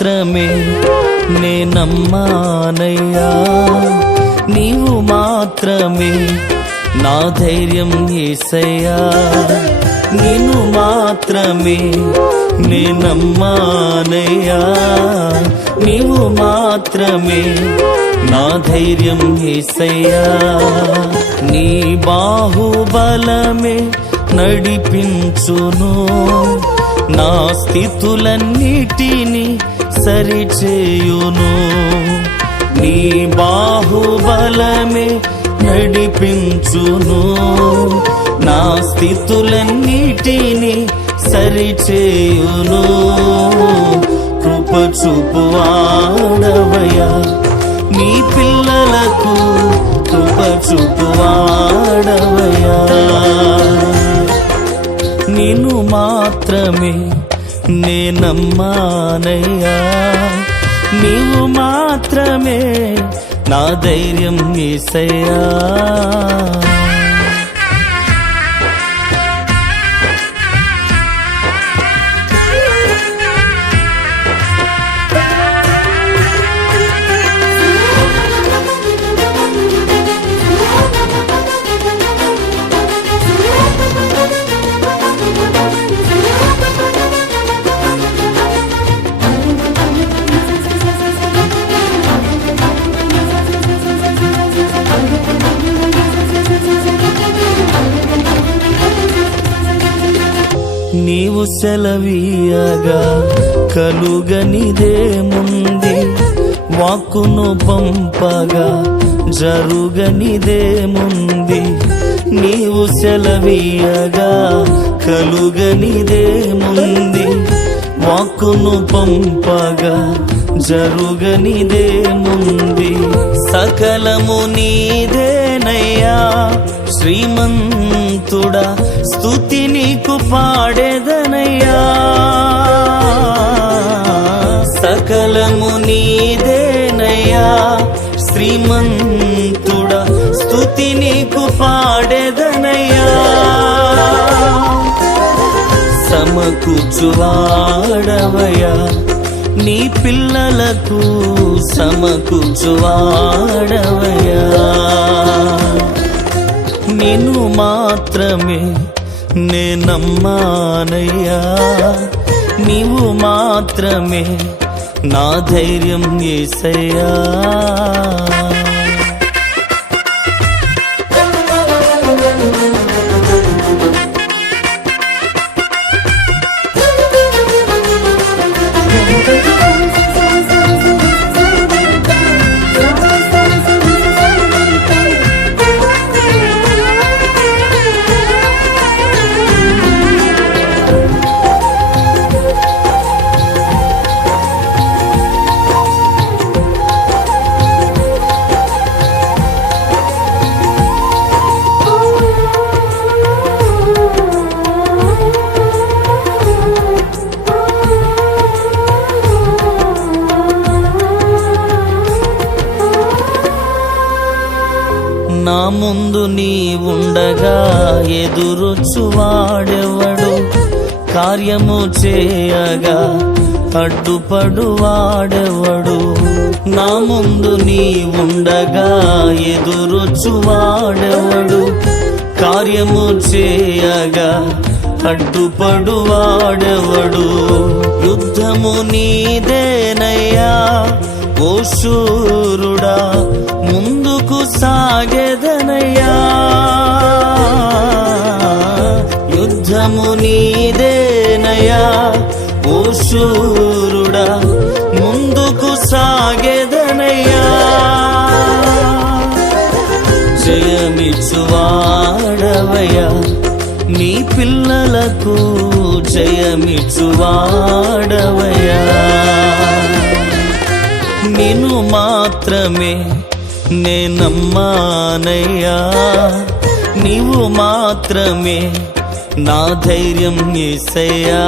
మాత్రమే నే నమ్మానయ్యా, నీవు మాత్రమే నా ధైర్యం యేసయ్యా, నిన్ను మాత్రమే నే నమ్మానయ్యా, నీవు మాత్రమే నా ధైర్యం యేసయ్యా. నీ బాహుబలమే నడిపించును, నా స్థితులన్నిటిని సరిచేయును. నీ బాహుబలమే నడిపించును, నా స్థితులన్నిటిని సరిచేయును. కృప చూపువాడవయ్యా, నీ పిల్లలకు కృప చూపువాడవయ్యా. నిన్ను మాత్రమే నే నమ్మానయ్యా, నీవు మాత్రమే నా ధైర్యం యేసయ్యా. నీవు సెలవీయగా కలుగనిదేముంది, వాక్కును పంపగా జరుగనిదేముంది. నీవు సెలవీయగా కలుగనిదేముంది, వాక్కును పంపగా జరుగనిదేముంది. సకలము నీదేనయ్యా శ్రీమంతుడా, స్తుతి నీకు పాడేదనయ్యా. సకలము నీదేనయ్యా శ్రీమంతుడా, స్తుతి నీకు పాడేదనయ్యా. సమకూర్చువాడవయ్యా, నీ పిల్లలకు సమకూర్చువాడవయ్యా. నిన్ను మాత్రమే నే నమ్మానయ్యా, నీవు మాత్రమే నా ధైర్యం యేసయ్యా. నా ముందు నీ ఉండగా ఎదురొచ్చువాడెవడు, కార్యము చేయగా అడ్డుపడువాడెవడు. నా ముందు నీ ఉండగా ఎదురొచ్చువాడెవడు, కార్యము చేయగా అడ్డుపడువాడెవడు. యుద్ధము నీదేనయ్యా ఓ శూరుడా, ముందుకు సాగెదనయ్యా. యుద్ధము నీదేనయ్యా ఓ శూరుడా, ముందుకు సాగెదనయ్యా. జయమిచ్చువాడవయ్యా, నీ పిల్లలకు జయమిచ్చువాడవయ్యా. నిన్ను మాత్రమే నే నమ్మానయ్యా, నీవు మాత్రమే నా ధైర్యం యేసయ్యా.